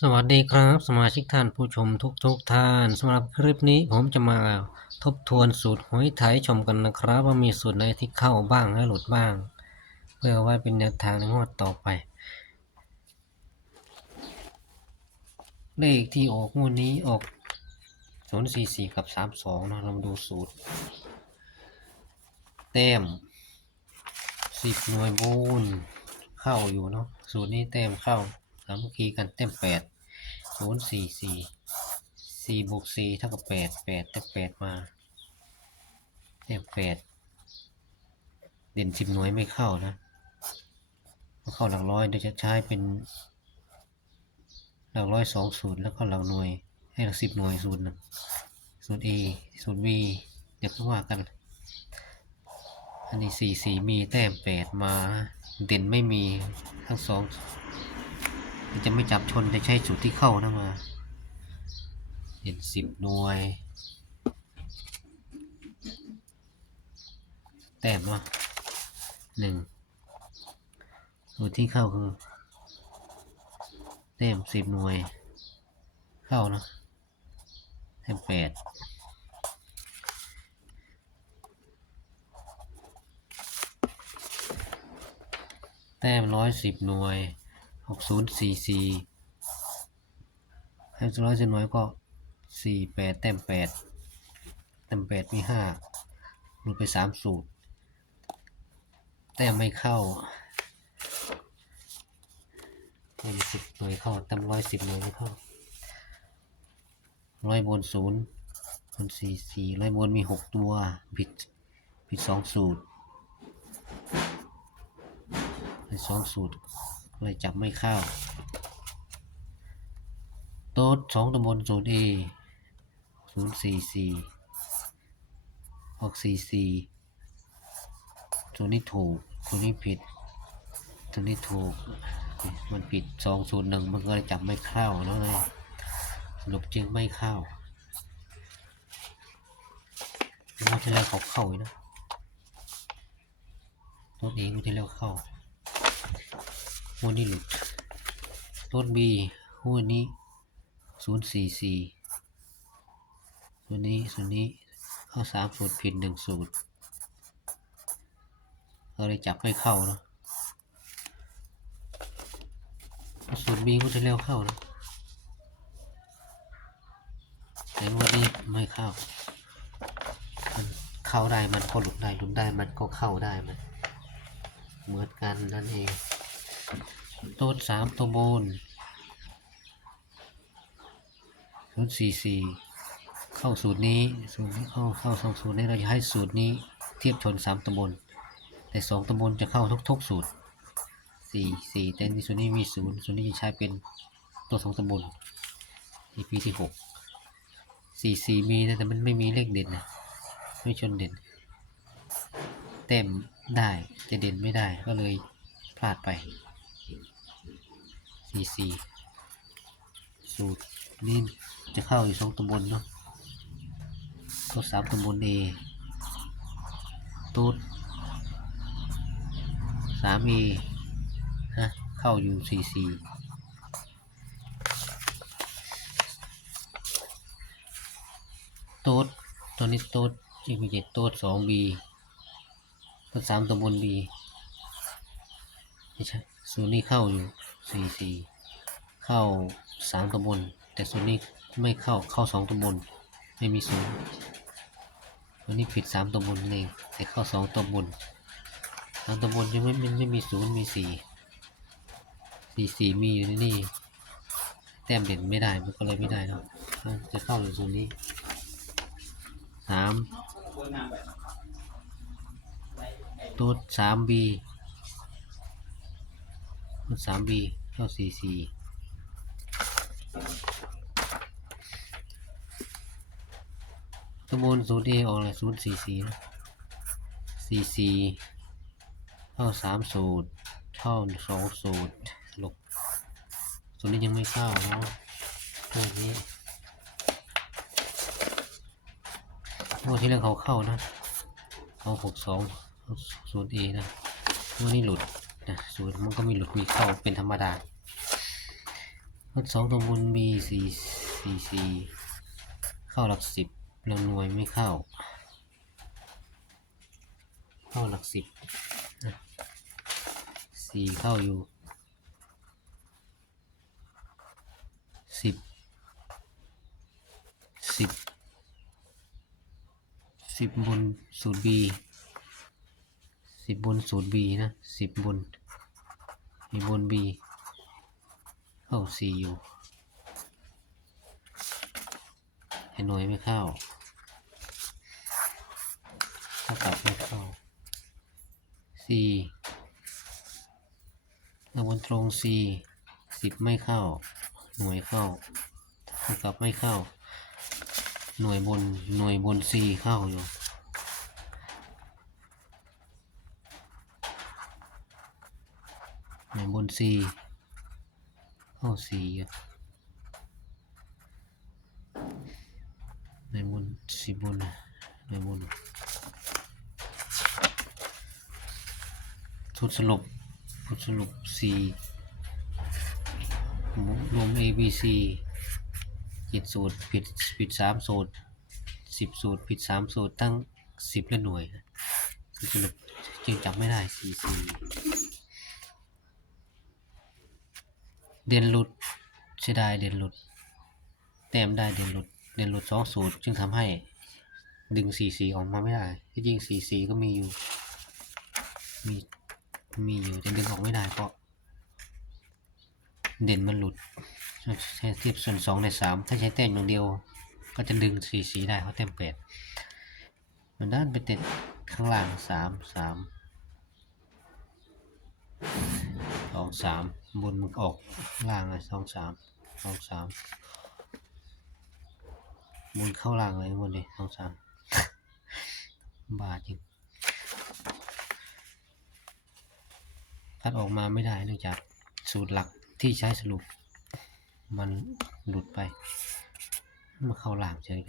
สวัสดีครับ สมาชิกท่านผู้ชมทุกทุกๆท่านสำหรับคลิปนี้ผมจะมาทบทวนสูตรหวยไทยชมกันนะครับ ว่ามีสูตรไหนที่เข้าบ้างและหลุดบ้าง เพื่อไว้เป็นแนวทางในงวดต่อไป เลขที่ออกงวดนี้ออก044 กับ 32เนาะเรามาดูสูตร แต้ม 10 หน่วยบูนเข้าอยู่เนาะสูตรนี้แต้มเข้า สามัคคีกันแต้ม8 0 4 4 4บวก4เท่ากับ8 8แปดเต่8มาแต้ม8เด่น10หน่วยไม่เข้านะเข้าหลักร้อยเดี๋ยวจะใช้เป็น หลักร้อยสองศูนย์แล้วก็หลักหน่วย ให้หลักสิบหน่วยศูนย์ศูนย์ A ศูนย์ B เดี๋ยวก็ว่ากัน อันนี้สี่สี่มีแต้มแปดมา เด่นไม่มีทั้งสอง จะไม่จับชนจะใช้สูตรที่เข้านะมาเด่นสิบหน่วย แต้มวะหนึ่งสูตรที่เข้าคือเต็มสิบหน่วย เข้านะเต็มแปดแต้มร้อยสิบหน่วย หกศูนย์สี่สี่ให้ร้อยสิบหน่วยก็สี่แปดแต้มแปดแต้มแปดมีห้าหลุดไปสามสูตร แต้มไม่เข้าร้อยสิบหน่วยเข้าเต็มร้อยสิบหน่วยไม่เข้าร้อยบนศูนย์บนสี่สี่ร้อยบนมีหกตัว ผิด ผิดสองสูตรผิดสองสูตร เลยจับไม่เข้า โต๊ดสองตำบลศูนย์เอศูนย์สี่สี่ออกสี่สี่ตัวนี้ถูกตัวนี้ผิดตัวนี้ถูก มันผิดสองศูนย์หนึ่งมันก็เลยจับไม่เข้าแล้วไงสรุปจึงไม่เข้าว่าที่แล้วเขาเข้าอีกนะต้นเองว่าที่แล้วเข้า วนี้หลุดต้นบีหัวนี้ศูนย์สี่สี่ตัวนี้ส่วนนี้เข้าสามสูตรผิดหนึ่งสูตรก็เลยจับไม่เข้าเนาะสูตรบีก็จะเร็วเข้านะแต่วันนี้ไม่เข้ามันเข้าได้มันก็หลุดได้หลุดได้มันก็เข้าได้มันเหมือนกันนั่นเอง ต้นสามตัวบนศูนย์สี่สี่เข้าสูตรนี้สูตรนี้เข้าเข้าสองสูตรนี้เราจะให้สูตรนี้เทียบชนสามตำบล แต่สองตำบลจะเข้าทุกๆสูตรสี่สี่แต่ในส่วนนี้มีศูนย์ส่วนนี้จะใช้เป็นตัวสองตำบล EP ที่หกสี่สี่มีนะแต่มันไม่มีเลขเด่นนะไม่ชนเด่น เต็มได้จะเด่นไม่ได้ก็เลยพลาดไป สี่สี่สูตรนี่จะเข้าอยู่สองตำบลเนาะตัวสามตำบลเอตูดสามเอนะเข้าอยู่สี่สี่ต๊ดตัวนี้ต๊ดยี่สิบเจ็ดต๊ดสองบีตัวสามตัวบนบีไม่ใช่ ส่วนนี้เข้าอยู่สี่สี่เข้าสามตัวบนแต่ส่วนนี้ไม่เข้าเข้าสองตัวบนไม่มีศูนย์ตัวนี้ผิดสามตัวบนเองแต่เข้าสองตัวบนสามตัวบนยังไม่ไม่ไม่มีศูนย์มีสี่สี่สี่มีอยู่ในนี่แต้มเด่นไม่ได้มันก็เลยไม่ได้แล้วจะเข้าอยู่ตรงนี้สามตัวสามบี ตัวสามบีเข้าสี่สี่ตัวบนศูนย์เอออกเลยศูนย์สี่สี่สี่สี่เข้าสามสูตรเข้าสองสูตรลบส่วนนี้ยังไม่เข้าเนาะตัวนี้ตัวที่เรื่องเขาเข้านะเขาหกสองศูนย์เอนะตัวนี้หลุด นะศูนย์มันก็มีหลุดมีเข้าเป็นธรรมดาลดสองตัวบนมีสี่สี่สี่เข้าหลักสิบหลักหน่วยไม่เข้า เข้าหลักสิบสี่เข้าอยู่สิบสิบสิบบนสูตร B สิบบนสูตร B นะสิบบนมีบน B เข้าสี่อยู่ให้หน่วยไม่เข้าเท่ากับไม่เข้าสี่แล้วบนตรง C สิบไม่เข้า หน่วยเข้าเท่ากับไม่เข้า หน่วยบนหน่วยบน C เข้าอยู่ หน่วย บน C เข้า C อยู่หน่วยบน C บนหน่วยบนทุดสรุปทุดสรุป C รวม A B C เจ็ดสูตรผิดผิดสามสูตรสิบสูตรผิดสามสูตรตั้งสิบละหน่วยทุดสรุปจึงจับไม่ได้ C C เด่นหลุดเสียดายเด่นหลุด แต้มได้เด่นหลุด เด่นหลุดสองสูตรจึงทำให้ดึงสี่สีออกมาไม่ได้ที่จริงสี่สีก็มีอยู่ มีมีอยู่แต่ดึงออกไม่ได้เพราะ เด่นมันหลุดใช้เทียบส่วนสองในสามถ้าใช้แต้มอย่างเดียว ก็จะดึงสี่สีได้เพราะแต้มแปดมันด้านไปติดข้างล่างสามสามสองสาม บนมันออกล่างเลยสองสามสองสามบนเข้าล่างเลยบนเลยสองสามบาทจริงคัดออกมาไม่ได้เนื่องจากสูตรหลักที่ใช้สรุป มันหลุดไปมาเข้าล่างเฉย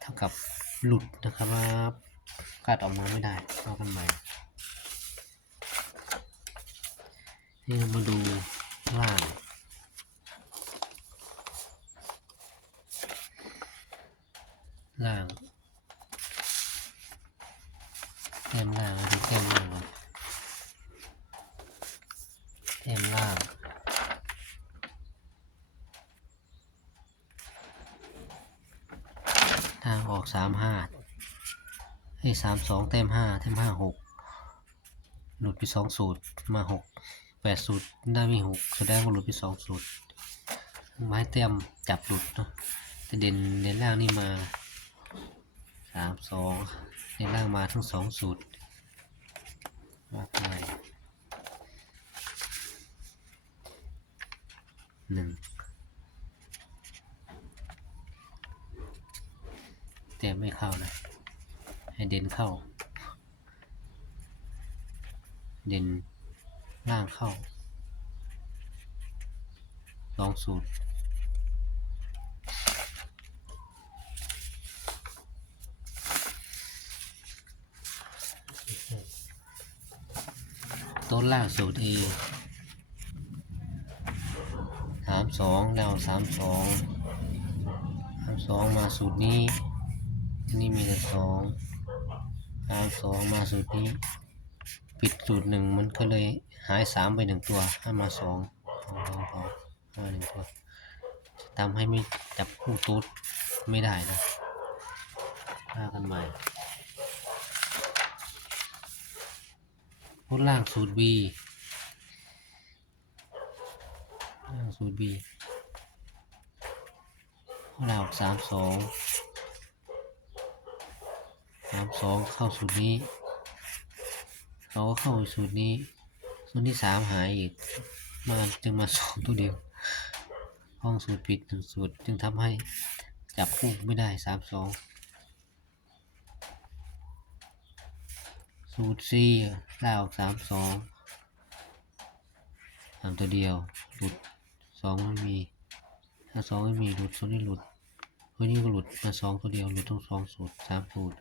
เท่ากับหลุดนะครับคัดออกมาไม่ได้เอากันใหม่นี่มาดู ล่างล่างเต็มล่างดูเต็มล่างก่อนเต็มล่างทางออกสามห้าให้สามสองเต็มห้าเต็มห้าหกหลุดไปสองสูตรมาหก แปดสูตรได้มีหกแสดงว่าหลุดไปสองสูตร ไม้เต็มจับหลุดเนาะแต่เด่นเด่นล่างนี่มาสามสองเด่นล่างมาทั้งสองสูตรมากมายหนึ่งแต่ไม่เข้านะ ให้เด่นเข้า เด่น ล่างเข้าลองสูตรต้นล่างสูตร A สามสองแล้วสามสองสามสองมาสูตรนี้ นี่มีแต่สองสามสองมาสูตรนี้ ปิดสูตรหนึ่งมันก็เลย หายสามไปหนึ่งตัวให้มาสองสองสองสองมาหนึ่งตัวทำให้ไม่จับคู่ตูดไม่ได้นะว่ากันใหม่พุทล่างสูตร B ล่างสูตร B เราสามสองสามสองเข้าสูตรนี้เขาก็เข้าสูตรนี้ สูตรที่สามหายอีก มาจึงมาสองตัวเดียว ห้องสูตรผิดหนึ่งสูตรจึงทำให้จับคู่ไม่ได้สามสองสูตรสี่ลาออกสามสองสามตัวเดียว หลุดสองไม่มี ถ้าสองไม่มีหลุดตัวนี้หลุดตัวนี้ก็หลุดมาสองตัวเดียวหลุดทั้งสองสูตรสามสูตร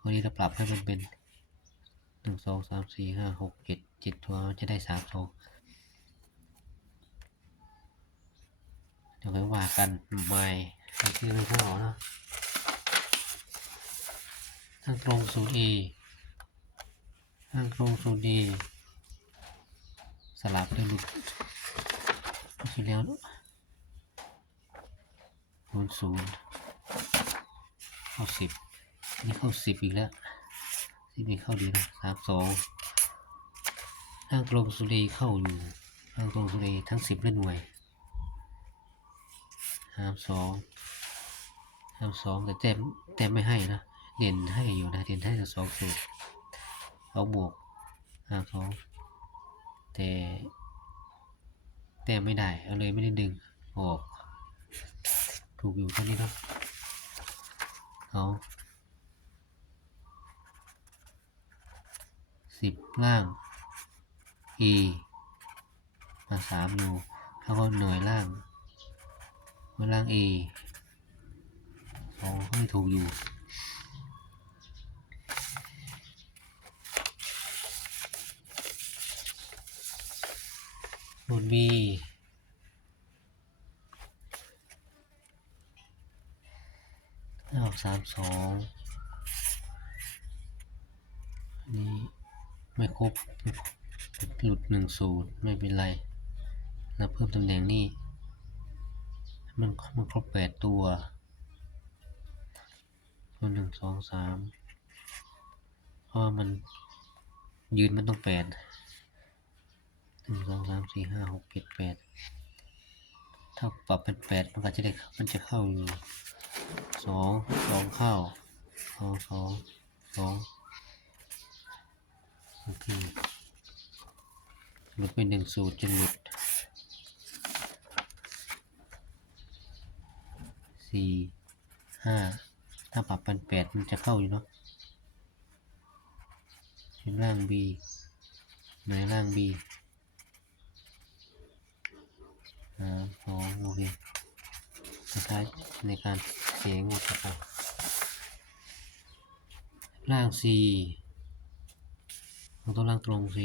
ตัวนี้เราปรับให้มันเป็นหนึ่งสองสามสี่ห้าหกเจ็ด เจ็ดตัวมันจะได้สามสองเดี๋ยวค่อยว่ากันใหม่ให้ชื่อไม่เข้าเนาะทางตรงศูนย์ A ทางตรงศูนย์ D สลับด้วยหลุดที่แล้วศูนย์ศูนย์เข้าสิบนี่เข้าสิบอีกแล้วสิบนี่เข้าดีนะสามสอง ทางตรงศูนย์ A เข้าอยู่ทางตรงศูนย์ A ทั้งสิบและหน่วยห้ามสองห้ามสองแต่แต้มแต้มไม่ให้นะเด่นให้อยู่นะเด่นให้แต่สองสูตรเอาบวกห้ามสองแต่แต้มไม่ได้เอาเลยไม่ได้ดึงออก ถูกอยู่แค่นี้นะเอาสิบล่าง e มาสามอยู่แล้วก็หน่วยล่างเวยล่าง A สองก็ไม่ถูกอยู่บน B ออกสามสองอันนี้ไม่ครบไม่ครบ หลุดหนึ่งศูนย์ไม่เป็นไร แล้วเพิ่มตำแหน่งนี้มันมันครบแปดตัวตัวหนึ่งสองสามเพราะมันยืนมันต้องแปดหนึ่งสองสามสี่ห้าหกเจ็ดแปดถ้าปรับเป็นแปดมันก็จะได้มันจะเข้าอยู่สองสองเข้าสองสองสองโอเค หลุดไปหนึ่งสูตรจนหลุดสี่ห้าถ้าปรับเป็นแปดมันจะเข้าอยู่เนาะเป็นล่าง B ในล่าง B อ่าสองโอเคสุดท้ายในการเสียงหมดครับล่าง C เราต้องล่างตรง C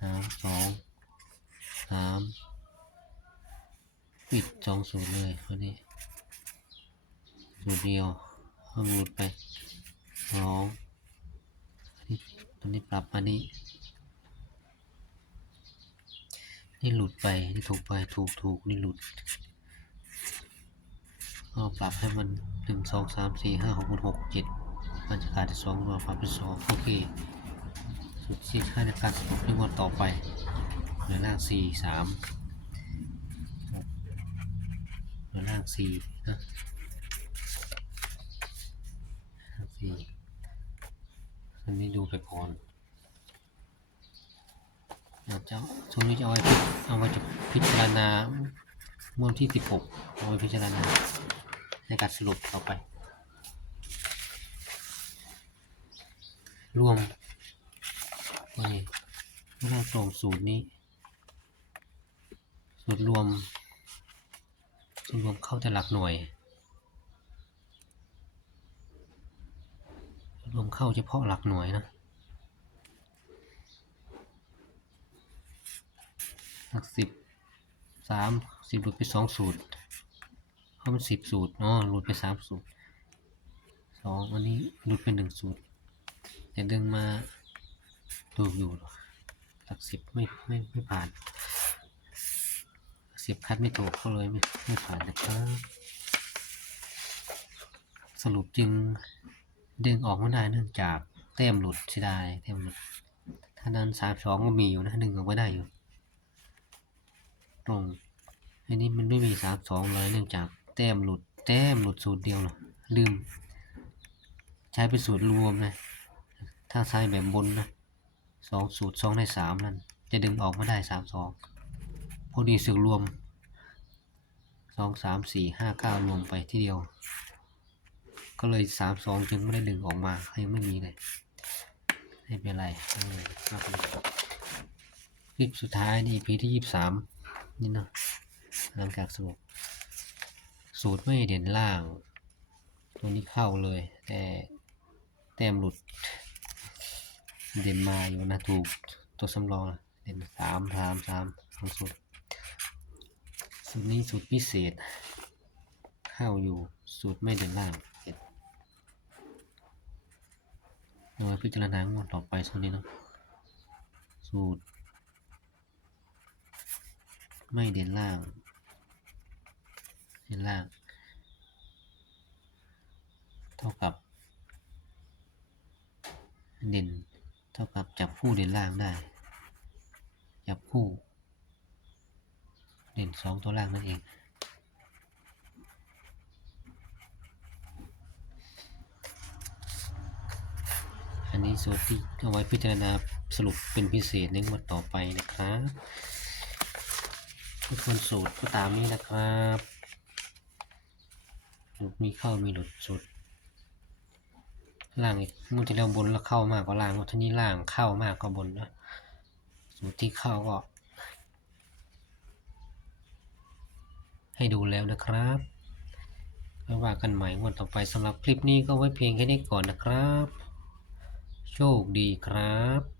สามสองสามปิดสองศูนย์เลยคนนี้สูตรเดียวเอาหลุดไปสองอันนี้ตัวนี้ปรับมานี่นี่หลุดไป นี่ถูกไป ถูกถูกนี่หลุดก็ปรับให้มันหนึ่งสองสามสี่ห้าหกหกเจ็ดมันจะขาดสองมาปรับเป็นสองโอเค สุดที่ค่าในการสรุปในงวดต่อไปเหลือหน้าสี่สามเหลือล่างสี่นะล่างสี่อันนี้ดูไปก่อนอาจจะช่วงนี้จะเอาไว้พิเอาไว้จะพิจารณาเมื่อวันที่สิบหกเอาไว้พิจารณาในการสรุปต่อไป รวม นี่ไม่ต้องตรงสูตรนี้ สูตรรวมส่วนรวมเข้าแต่หลักหน่วย รวมเข้าเฉพาะหลักหน่วยนะ หลักสิบสามสิบหลุดไปสองสูตรเพราะมันสิบสูตรเนาะหลุดไปสามสูตรสองอันนี้หลุดไปหนึ่งสูตรแต่ดึงมา ดูอยู่หลักสิบไม่ไม่ไม่ผ่านสิบคัดไม่ถูกก็เลยไม่ไม่ผ่านนะครับสรุปจึงดึงออกไม่ได้เนื่องจากแต้มหลุดเสียดายแต้มหลุด ถ้านั้นสามสองก็มีอยู่นะดึงออกไม่ได้อยู่ ตรงอันนี้มันไม่มีสามสองเลยเนื่องจากแต้มหลุดแต้มหลุดสูตรเดียวเนาะลืม ใช้เป็นสูตรรวมนะ ถ้าใช้แบบบนนะ สองสูตรสองในสามนั่น จะดึงออกไม่ได้สามสองพอดีสึกรวมสองสามสี่ห้าเก้ารวมไปที่เดียว ก็เลยสามสองจึงไม่ได้ดึงออกมายังไม่มีเลยไม่เป็นไรเอาเลยครับคลิปสุดท้ายนี่ EP ที่ยี่สิบสามนี่เนาะหลังจากสรุปสูตรไม่เด่นล่าง ตัวนี้เข้าเลย แต่แต้มหลุด เด่นมาอยู่นะถูกตัวสำรองนะเด่นสามสามสามทั้งสุดสูตรนี้สูตรพิเศษเข้าอยู่สูตรไม่เดินล่างโดยพิจารณางวดต่อไปสูตรนี้เนาะสูตร ไม่เด่นล่างเด่นล่าง เท่ากับเด่น ท่ากับจับคู่เด่นล่างได้ จับคู่ เด่นสองตัวล่างนั่นเองอันนี้สูตรที่เอาไว้พิจารณาสรุปเป็นพิเศษในงวดต่อไปนะครับทุกคนสูตรก็ตามนี้นะครับ มีเข้ามีหลุดสุด ล่างอีกมุที่แล้วบนแล้วเข้ามากกว่าล่างมุที่นี้ล่างเข้ามากกว่าบนนะสูตรที่เข้าก็ ให้ดูแล้วนะครับแล้วว่ากันใหม่วันต่อไปสำหรับคลิปนี้ก็ไว้เพียงแค่นี้ก่อนนะครับ โชคดีครับ